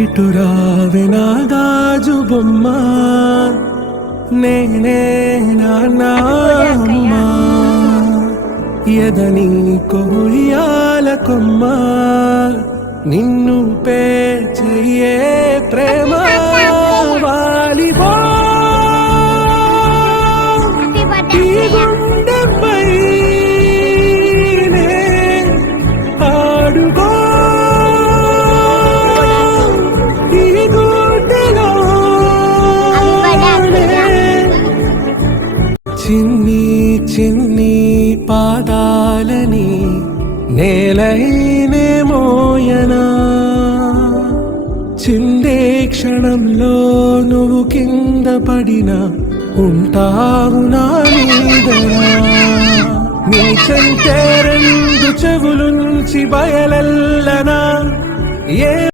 ఇటు రావే నా గాజు బొమ్మ, నేనే నాన్నమ్మ, ఎదని కొయ్యాల కొమ్మ, నిన్ను పే చెయ్యే ప్రేమ వాలిబో ఈ గుండెపై ఆడుకో ఈ గుండెలో చిన్ని చిన్ని పాదాలని నేలైనే మోయనా, చిందే క్షణంలో నువ్వు కింద పడినా ఉంటావు నా మీదనా, నీ చెంతే రెండు చెవులుంచి బయలెల్లనా ఏ